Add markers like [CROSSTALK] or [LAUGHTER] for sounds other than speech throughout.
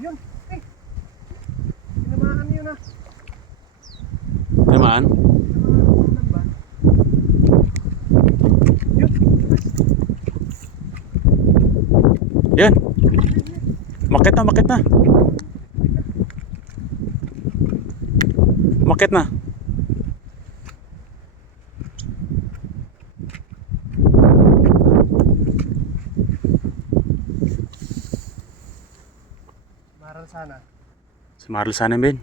Yun. Eh. Tinamaan yun ah. Tinamaan. Yan. Makit na, makit na. Makit na. Maral sana. Si Marl sana Ben.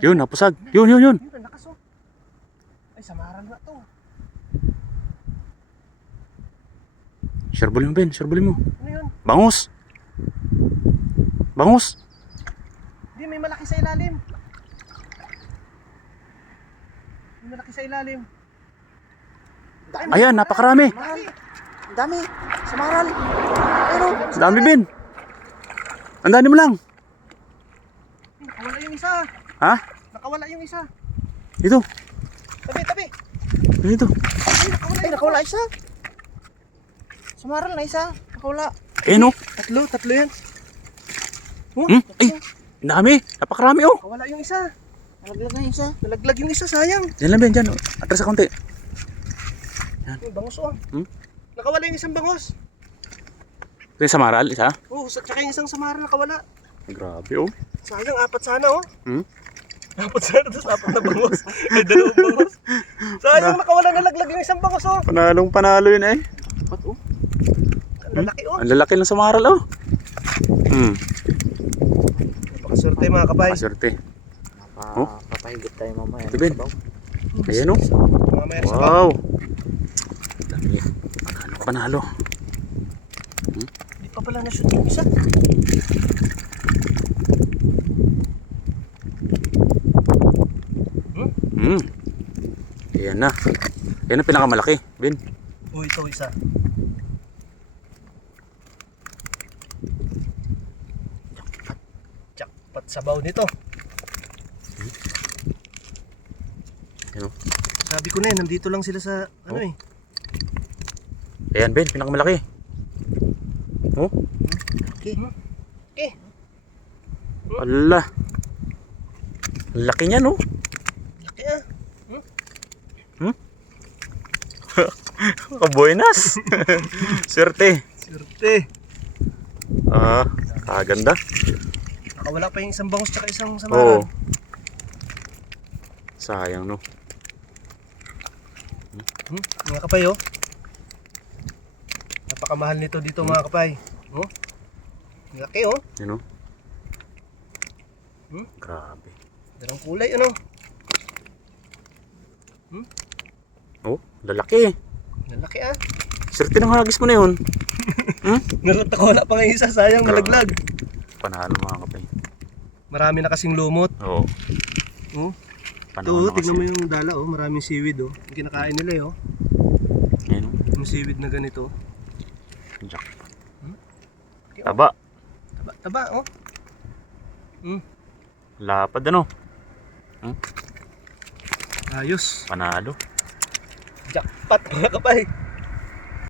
Yun, napusag. Yun, yun, yun. Yun, oh. Ay, sa maral na to. Sherbulin mo, Ben. Sherbulin mo. Ano yun? Bangus. Bangus. Hindi, may malaki sa ilalim. May malaki sa ilalim. Dami. Ayan, napakarami. Ang dami. Sa maral. Pero, Ang Dami, Ben. Ang dami mo lang. Nakawala yung isa. Ha? Nakawala yung isa. Ito. Tabi, tabi. Ito. Ay, nakawala ay, yung nakawala isa. Sa maral na isa. Nakawala. Eh, no. Tatlo, tatlo yan. Oh, Hmm? Ay, ang dami. Napakarami, oh. Nakawala yung isa. Nalaglag na yung isa. Nalaglag yung isa, sayang. Diyan lang, Ben. Diyan. Atras sa konti. Yung bangos oh. Hmm? Nakawala yung isang bangos. Ito yung sa Maral, isa. Oh, sa tsaka yung isang samara nakawala. Grabe, oh. Sayang, apat sana oh. Hmm? [LAUGHS] Apat sana, tapos apat na bangos. Ay, dalawang bangos. Sayang, nakawala nalaglag yung isang bangos oh. Panalong panalo yun, eh. Ba't oh? Ang lalaki oh. Ang lalaki lang sa Maral, oh. Hmm. Napakaswerte mga kapay. Maswerte. Oh? Papahigot tayo mamaya. Ito, Ben. Ayan, oh. Mamaya sa bang. Wow. Dami. Panalo, panalo. Hindi pa pala na-shoot yung isa. Hmm. Ayan na. Yan ang pinakamalaki, Ben. Oh, ito isa. Jackpot. Jackpot sabaw nito. Yan, oh. Sabi ko na eh, nandito lang sila sa ano Oh. eh. Ayan, Ben. Pinakamalaki. Oh. Okay. Okay. Ala. Laki niya, no? Laki [LAUGHS] ah. Kabuenas. [LAUGHS] Swerte. Swerte. Ah, kaganda. Nakawala pa yung isang bangus tsaka isang Oo. samaran. Sayang, no? Hmm? Mga kapay oh. Napakamahal nito dito mga kapay. Oh. Laki oh. Yan, no? Hmm? Grabe. Darang kulay ano. Oh, lalaki. Ang Laki ah. Swerte ng hagis mo na yun. [LAUGHS] Narat ako wala pa nga isa sayang nalaglag. Panalo mga kapay. Marami na kasing lumot. Oo. Oh. Panalo Ito, na tignan mo yung dala oh, maraming seaweed oh. Yung kinakain nila eh, oh. No? Yung seaweed na ganito. Hmm? Taba. Taba, taba oh. Hmm. Lapad, ano? Ayos. Panalo. Jackpot mga kapay.